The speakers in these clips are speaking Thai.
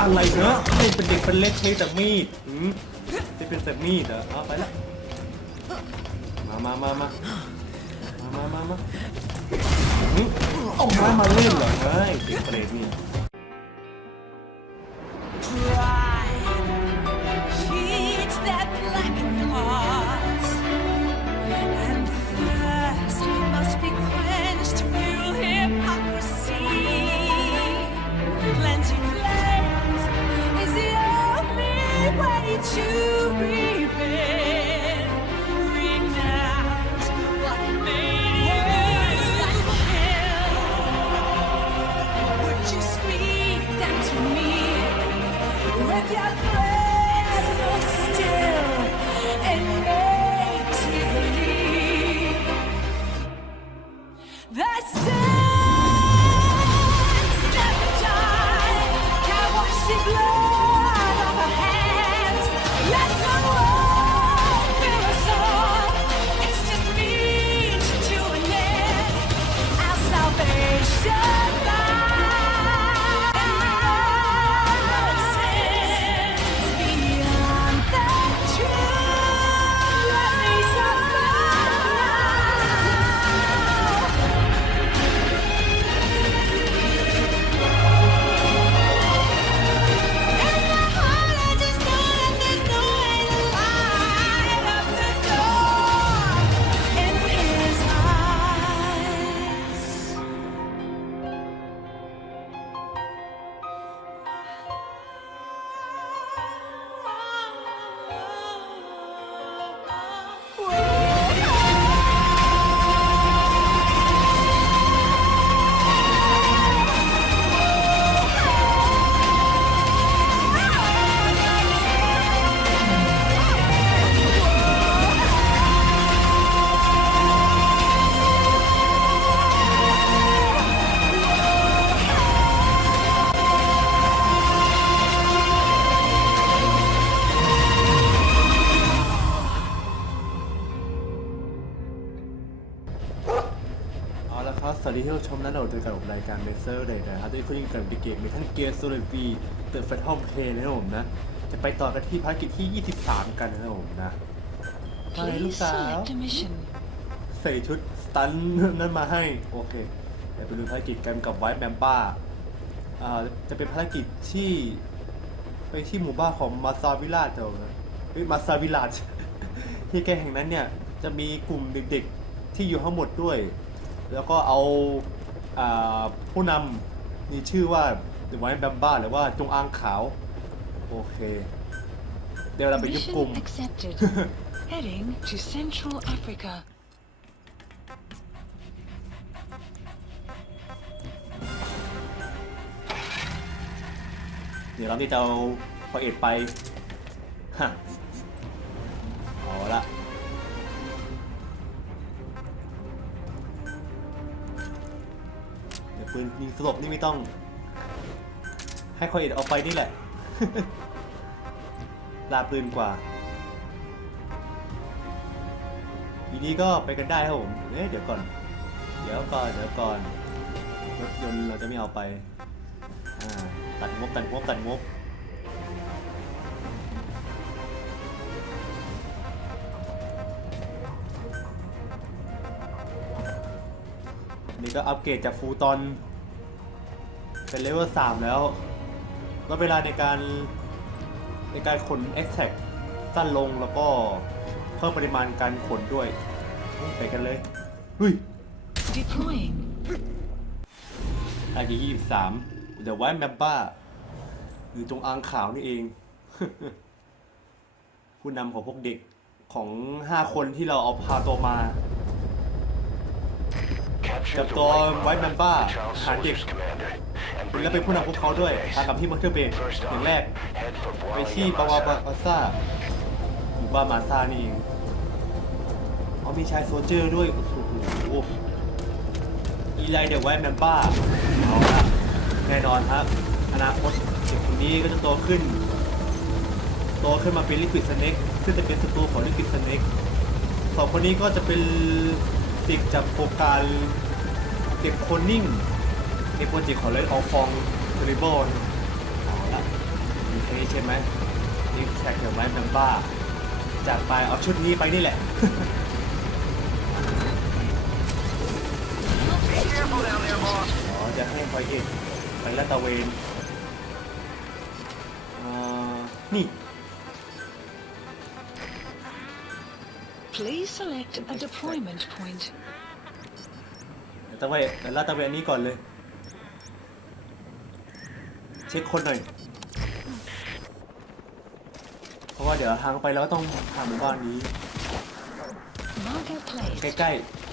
อะไรเนอะนี่เป็นเด็กเป็นเล็กใช้แต่มีดอืมนี่เป็นแต่มีดเหรอเอาไปละมามามามามามามามามามเอามามาเล่นเหรอเฮ้ยเด็กเปรตนี่ Feeds ครับสวัสดีที่เราชมนั้นเราเจอกันกับรายการเลเซอร์เลยนะครับที่คุณยิงกันดิเกมมีทั้งเกมโซลิฟีเติร์ดแฟทอมเพลย์นะครับผมนะ จะไปต่อกันที่ภารกิจที่ 23 กันนะครับผมนะไปลูก Please สาว select a mission. ใส่ชุดสตันนั่นมาให้ โอเคเดี๋ยวไปดูภารกิจกันกับไวท์แมมป้าอ่าจะเป็นภารกิจที่ ไปที่หมู่บ้านของมาซาวิลาเจ้าเฮ้ยมาซาวิลาที่แกแห่งนั้นเนี่ยจะมีกลุ่มเด็กๆที่อยู่ทั้งหมดด้วย แล้วก็เอาอ่าผู้นำมีชื่อว่าไวท์แมมบ้าหรือว่าจงอางขาว โอเค เดี๋ยวเราไปยึดกลุ่ม Mission accepted. Heading to Central Africa. เดี๋ยวเราที่จะเอาพอเอ็ดไป ฮะ เอาละ ปืนยิงสลบนี่ไม่ต้อง ให้คอยเอ็ดเอาไปนี่แหละ ลาปืนกว่าทีนี้ก็ไปกันได้ครับผมเอ๊ะเดี๋ยวก่อน เดี๋ยวก่อน เดี๋ยวก่อน รถยนต์เราจะไม่เอาไป อ่า ตัดงบตัดงบตัดงบ นี่ก็อัปเกรดจากฟูตอน เป็นเลเวล3แล้ว แล้วเวลาในการในการขน e x t r a c t สั้นลงแล้วก็เพิ่มปริมาณการขนด้วยไปกันเลยเฮ้ยอายุยี่สามเดอะไวท์แมปป้าหรือจงอางขาวนี่เอง ผู้นำของพวกเด็กของห้าคนที่เราเอาพาตัวมา จับตัวไว้ไว้แมนบ้าบ้าหาเด็กแล้และวเป็นผู้นำพวกเขาด้วยทางกับที่มอนเตอร์เบย์อย่างแรก ไปที่บาวาบาซ่าหมู่บ้านมาซานี่เองเขามีชายโซเจอร์ด้วยโอ้โหอีไลเดอะไวท์แมนบ้าเอาละแน่นอนครับ อนาคตเด็กคนนี้ก็จะโตขึ้น โตขึ้นมาเป็นลิควิดสเน็กซึ่งจะเป็นศัตรูของลิควิดสเน็กสองคนนี้ก็จะเป็นเด็กจากโครงการ ก็บโคลนนิ่งในโปรเจกต์ของเลนออฟองเทริเบิลเอาละมีแค่นี้ใช่ไหมนี่แท็กเดี๋ยวไว้แมมบ้า จากไปเอาชุดนี้ไปนี่แหละ อ๋อ จะให้คอยเอกไปลาดตระเวนอ่านี่ Please select a deployment point. เดี๋ยวตะเวนเดี๋ยวลาดตระเวนนี้ก่อนเลย เช็คคนหน่อย เพราะว่าเดี๋ยวทางไปเราก็ต้องผ่านหมู่บ้านนี้ Marker placed. ใกล้ๆ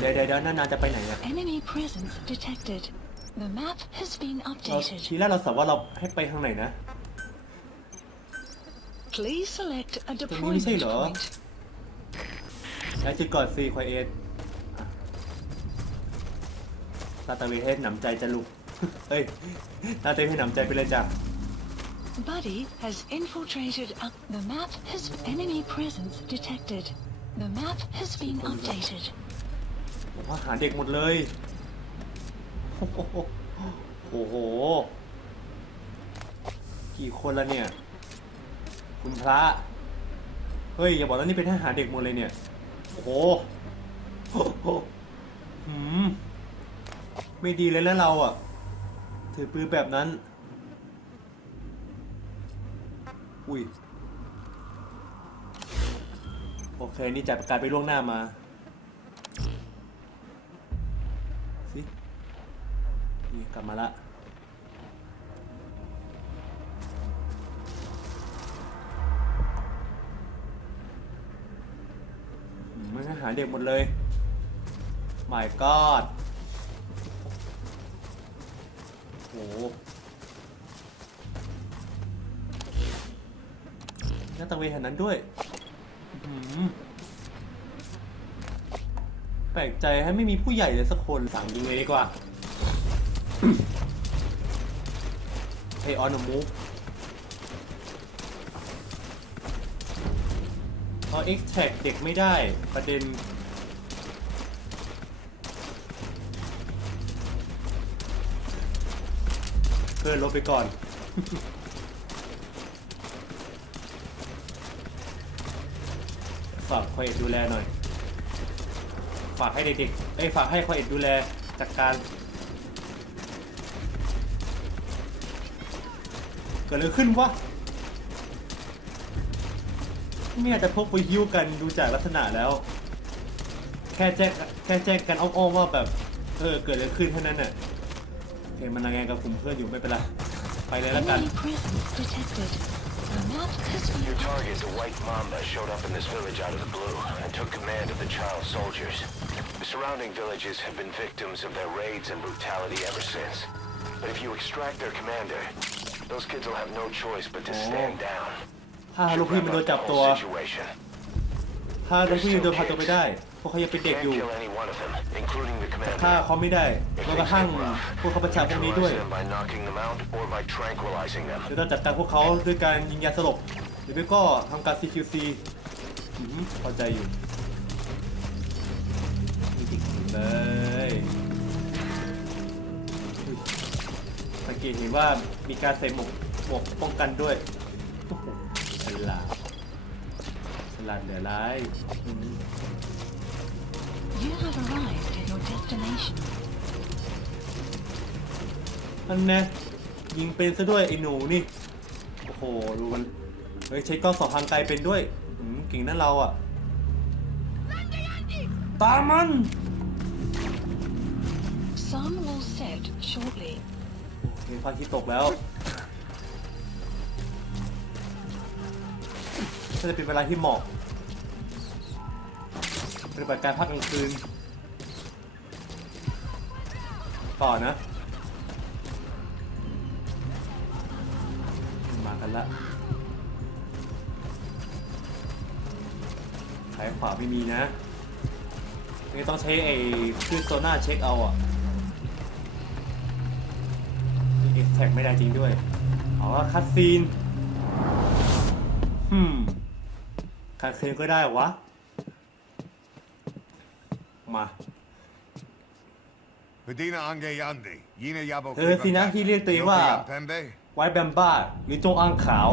เดี๋ยวเดี๋ยวเดี๋ยวนั่นนานจะไปไหนอะ Enemy presence detected. The map has been เรา updated. ทีแรกเราสับว่าเราให้ไปทางไหนนะ Please select a ตรงนี้ไม่ใช่ deployment เหรอ point. แล้วจุดก่อนซีควายเอสลาดตระเวนให้หนำใจจะลุกเฮ้ยลาดตระเวนให้หนำใจไปเลยจ้ะ Buddy has infiltrated up. The map has enemy presence detected. The map has been updated. ผมว่าหาเด็กหมดเลย โอ้โหโอ้โหกี่คนละเนี่ย คุณพระ เฮ้ยอย่าบอกว่านี่เป็นทหารเด็กหมดเลยเนี่ย โอ้โหโอ้โหหืมไม่ดีเลยแล้วเราอะ ถือปืนแบบนั้น อุ้ย โอเค นี่จัดกาศไปล่วงหน้ามาสินี่กลับมาละ หาเด็กหมดเลย my god โหหน้าตะเวนแห่งนั้นด้วยแปลกใจให้ไม่มีผู้ใหญ่เลยสักคนสั่งยิงเลยดีกว่าเฮออนมูฟ พอ extract เด็กไม่ได้ประเด็นเกินลบไปก่อน ฝากคอยเอ็ดดูแลหน่อย ฝากให้เด็กๆเอ้ยฝากให้คอยเอ็ดดูแลจัดการ เกิดอะไรขึ้นวะ ไม่อาจจะพกไปยิ้วกันดูจากลักษณะแล้ว แค่แจ้งแค่แจ้งกันอ้อมๆว่าแบบ เออเกิดอะไรขึ้นเท่านั้นน่ะโอเคมันยังไงกับกลุ่มเพื่อนอยู่ไม่เป็นไรไปเลยแล้วกัน Enemy presence detected. The map has been Your target, the White Mamba, showed up in this village out of the blue and took command of the child soldiers. The surrounding villages have been victims of their raids and brutality ever since. But if you extract their commander, those kids will have no choice but to stand down. ถ้าลูกพี่มันโดนจับตัว ถ้าลูกพี่โดนพาตัวไปได้ พวกเขายังเป็นเด็กอยู่ถ้าเขาไม่ได้ If แม้กระทั่งพวกเขาประชาพวกนี้ด้วย neutralize them by knocking them out or by tranquilizing them. จะต้องจัดการพวกเขาด้วยการยิงยาสลบหรือไม่ก็ทำการ CQC พอใจอยู่เลยสังเกตเห็นว่ามีการใส่หมวกหมวกป้องกันด้วย ฉลาดฉลาดเหลือร้ายอืม You have arrived at your destination. นั่นแน่ยิงเป็นซะด้วยไอ้หนูนี่ โอ้โห ดูมัน เฮ้ย ใช้กล้องสองทางไกลเป็นด้วยอืมเก่งนั่นเราอะ ตามมัน Sun will set shortly. เห็นพระอาทิตย์ตกแล้ว น่าจะเป็นเวลาที่เหมาะปฏิบัติการภาคกลางคืน ต่อนะ มากันละสายขวาไม่มีนะนี่ต้องใช้ไอ้คลื่นโซน่าเช็คเอาอะเอ็กแท็กไม่ได้จริงด้วยอ๋อคัดซีน ฮึมคัดซีนก็ได้หวะมมา Medina Ange Yandi, Yina Yabo เธอสินะที่เรียกตัวเองว่า Pembe, ไวแบมบ้า หรือจงอางขาว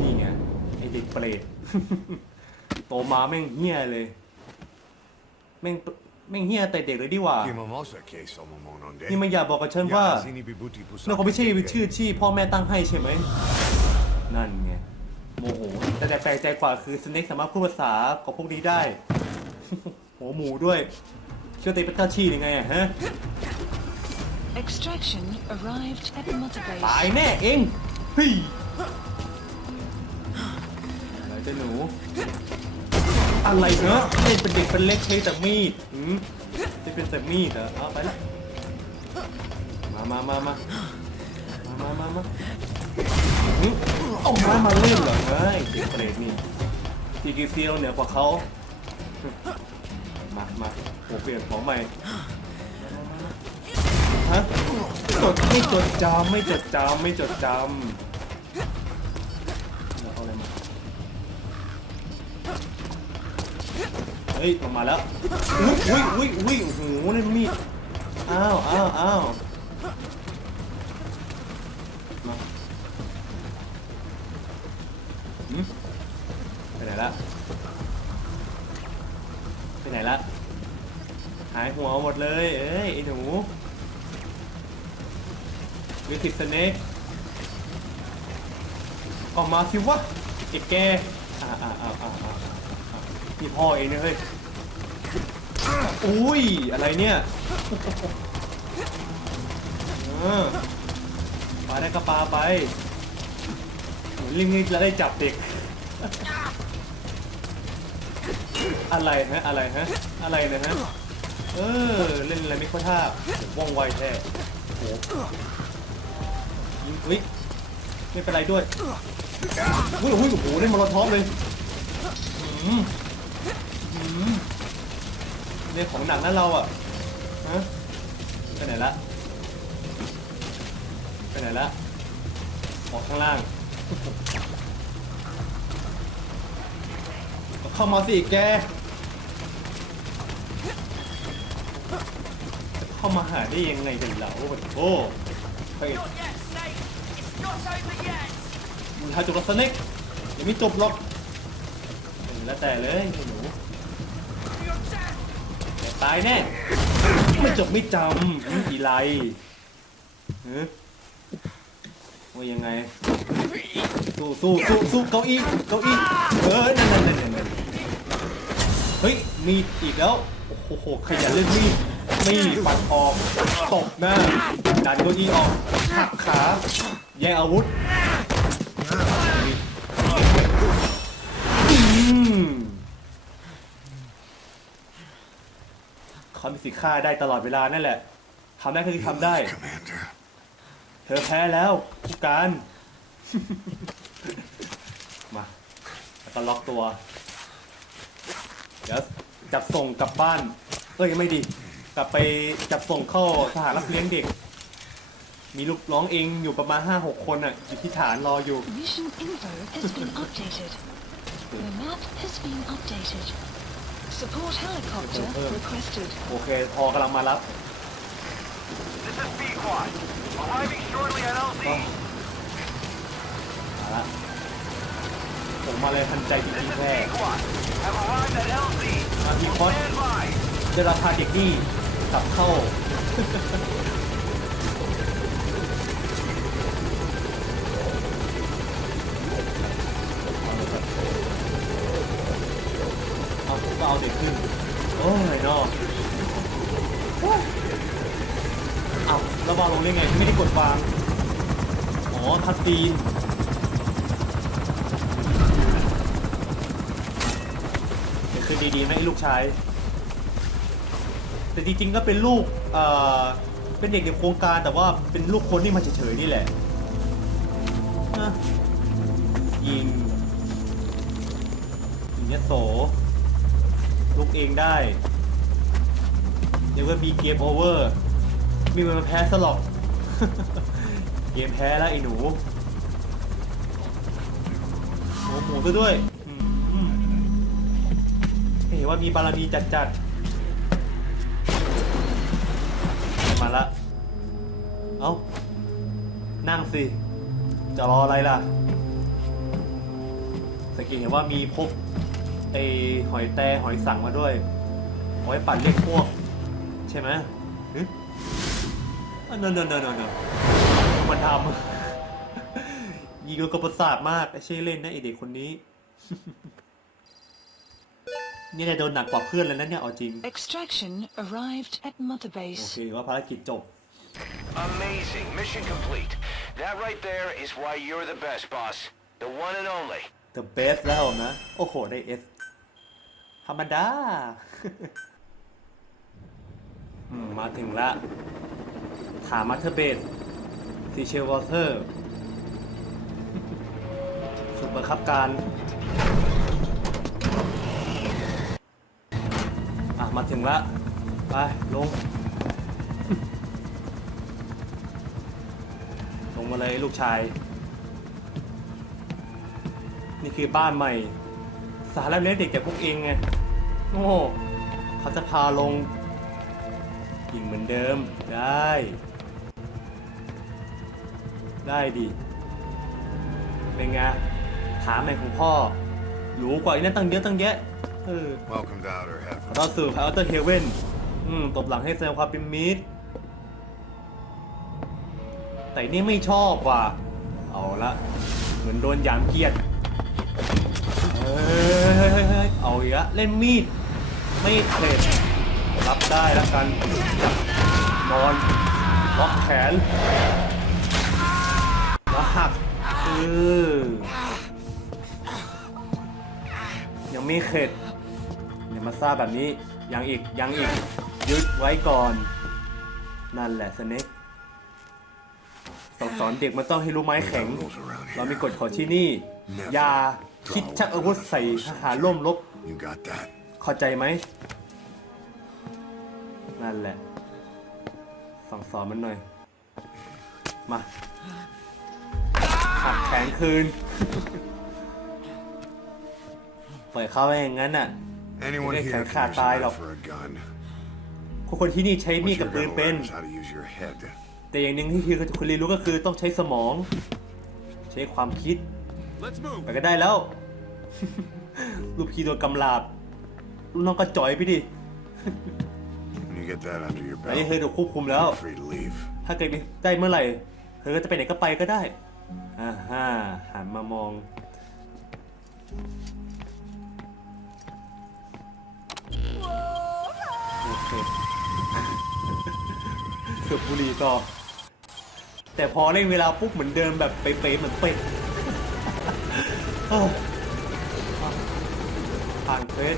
นี่ไง ไอเด็กเปรต โตมาแม่งเฮี้ยเลย แม่งแม่งเฮี้ยแต่เด็กเลยดีกว่า Kimomosa ke somomononde. นี่มันอย่าบอกกับฉันว่า Ya, zini bibuti pusaka นั่นเขาไม่ใช่ชื่อที่พ่อแม่ตั้งให้ใช่ไหม นั่นไง โมโหแต่แต่แปลกใจกว่าคือสเน็กสามารถพูดภาษาของพวกนี้ได้หัวหมูด้วย เชื่อตีเป็นเจ้าชี้ยังไงอะฮะ Extraction arrived at the mother ตาย base. แน่เองเฮ้ยอะไรเจ้าหนู อะไรเนอะเล่นเป็นเด็กเป็นเล็กใช้แต่มีดอืมเล่นเป็นแต่มีดเหรอเอาไปละมามามามามามามาหึเอามามาเล่นเหรอเฮ้ยเด็กเปรตนี่ทีกีเซียวเหนือกว่าเขามามาโอ้เปลี่ยนของใหม่ฮะจดไม่จดจำไม่จดจำไม่จดจำเอาอะไรมาเฮ้ยลงมาแล้วอุ้ยอุ้ยอุ้ยอุ้ยโอ้โหนี่มีดอ้าวอ้าวอ้าวมาหืมไปไหนละ ไหนละ หายหัวหมดเลย เอ้ยไอ้หนูวิสิสเนกออกมาสิวะไอ้แกอ่าอ่าอ่าอ่าอ่าอ่านี่พ่อเองเนี่ยเฮ้ยอุ้ย อะไรเนี่ยเออปลาได้ก็ปลาไปเหมือนลิงนี่จะได้จับเด็ก อะไรฮะอะไรฮะอะไรนะฮะเออเล่นอะไรไม่ค่อยท่าว่องไวแท้โอ้โหยิงเฮ้ยไม่เป็นไรด้วยอุ้ยอุ้ยโอ้โหเล่นมาราทอปเลยอืมอืมเนี่ของหนักนะเราอะฮะไปไหนละไปไหนละออกข้างล่างเข้ามาสิแก เข้ามาหาได้ยังไงกันเหล่าโอ้เฮ้ย Not yet, Snake. It's not over yet. มึงทาจุกสเน็กยังไม่จบหรอกเออแล้วแต่เลยไอ้หนู You're dead. แต่ตายแน่ไม่จบไม่จำอืมอีไรเฮ้ยว่ายังไง สู้สู้สู้สู้เก้าอี้เก้าอี้เออนั่นนั่นนั่นนั่นนั่นเฮ้ยมีดอีกแล้ว โอ้โหขยันเล่นมีด มีดปัดออกตบหน้า ดันเก้าอี้ออกหักขา แย่งอาวุธเขามีสิทธิ์ฆ่าได้ตลอดเวลานั่นแหละทำได้คือทำได้ เธอแพ้แล้วผู้การ มาแล้วก็ล็อกตัว เดี๋ยวจับส่งกลับบ้าน เอ้ยไม่ดี กลับไปจับส่งเข้าสถานรับเลี้ยงเด็ก มีลูกน้องเองอยู่ประมาณ5-6คนอะอยู่ที่ฐานรออยู่ Mission info has been updated. The map has been updated. Support helicopter requested. โอเคพอกำลังมารับ This is B-Quad. Arriving shortly at LZ. มาละผมมาเลยทันใจจริงๆแค่ B-Quad. Have arrived at LZ. มาทีคอส Stand by. ได้รับพาเด็กนี่ กลับเข้า เอาผมก็เอาเด็กขึ้น โอ้ยนอกเอาแล้วางลงได้ไง ไม่ได้กดวาง อ๋อคัดซีนเดี๋ยวคือดีๆนะไอ้ลูกชาย แต่จริงๆก็เป็นลูกเอ่อเป็นเด็กในโครงการแต่ว่าเป็นลูกคนที่มาเฉยๆนี่แหละนะยิงยิงยโสลูกเองได้เดี๋ยวก็มีเกมโอเวอร์มีมันแพ้สลอก เกมแพ้แล้วไอ้หนูโอ้หมูซะด้วยอืมเห็นว่ามีบารมีจัดๆ สิ จะรออะไรล่ะ สังเกตเห็นว่ามีพกไอหอยแตรหอยสังมาด้วยเอาไว้ปั่นเรียกพวก ใช่ไหมหึอันนั้นนั่นนั่นนั่นมันทำยิงกับประสาทมากไม่ใช่เล่นนะไอเด็กคนนี้นี่นายโดนหนักกว่าเพื่อนเลยนะเนี่ยเอาจริง Extraction arrived at Mother โอ Base. เคว่าภารกิจจบ Amazing. Mission complete. That right there is why you're the best, boss. The one and only. The best แล้วนะ โอ้โห ได้ S ธรรมดา มาถึงละ ถามมาเธอเบดซีเชลวอเตอร์สุดบังคับการอะมาถึงละ ไป ลง งมาเลยลูกชาย นี่คือบ้านใหม่ สารเลี้ยงเด็กจากพวกเองไงโอ้โหเขาจะพาลงยิงเหมือนเดิมได้ ได้ดิเป็นไงถามแม่ของพ่อหรูกว่าอีนั่นตั้งเยอะตั้งแยะเออ Welcome to Outer Heaven. เราสู่พา Outer Heaven อืมตบหลังให้แสดงความเป็นมิตร แต่นี่ไม่ชอบว่ะ เอาละ เหมือนโดนยามเกียร์เฮ้ยเฮ้ยเฮ้ยเอาอีกละเล่นมีด ไม่เข็ดรับได้แล้วกัน นอนล็อกแขนแล้วหักคือยังไม่เข็ดอย่ามาซาแบบนี้ ยังอีก ยังอีก ยึดไว้ก่อน นั่นแหละสเน็ก สอนสอนเด็กมันต้องให้รู้ไม้แข็ง เรามีกฎของที่นี่ อย่าคิดชักอาวุธใส่ทหารร่วมรบ You got that? เข้าใจไหม นั่นแหละ สั่งสอนมันหน่อย มาหักแขนคืน ปล่อยเขาไว้อย่างนั้นน่ะ Anyone Okay, here can can use a die knife loh. or a gun. คนที่นี่ใช้มีด What กับ you're ปืน gonna เป็น learn is how to use your head. แต่อย่างหนึ่งที่คือคุณเรียนรู้ก็คือต้องใช้สมอง ใช้ความคิดไปก็ได้แล้ว ลูกพี่โดนกำลาบลูกน้องก็จ่อยไปดิ When you get that under your อันนี้เธอ belt, ถูกควบคุมแล้ว you're free to leave. ถ้าเกิดได้เมื่อไหร่ เธอก็จะไปไหนก็ไปก็ได้อ่าฮะหันมามองโอเคเกือบบุหรีต่อ แต่พอเร่งเวลาปุ๊บเหมือนเดิมแบบเป๊ะๆเหมือนเป็ดเอ้าผ่านเฟส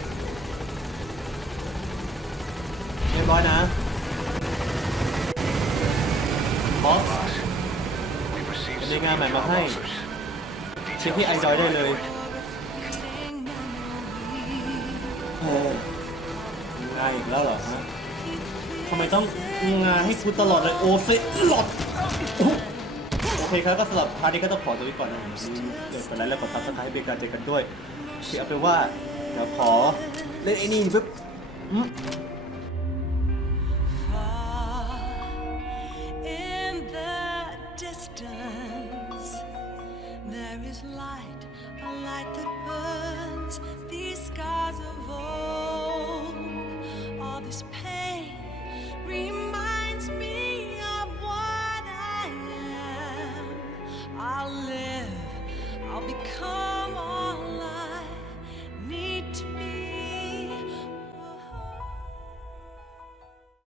เรียบร้อยนะบอส We've received Cái some này Nga mày new mà job hay. offers. เช็คที่ไอจอยได้เลยโอ้งานอีกแล้วเหรอฮะทำไมต้องงานให้กูตลอดเลยโอเซหลอด เคครับก็สำหรับพาร์ทนี้ก็ต้องขอตัวไปก่อนนะครับเดี๋ยวกดไลค์และกดซับสไครต์เป็นการเจอกันด้วยที่เอาไปนว่าเดี๋ยวขอเล่นไอ้นี่ปึ๊บ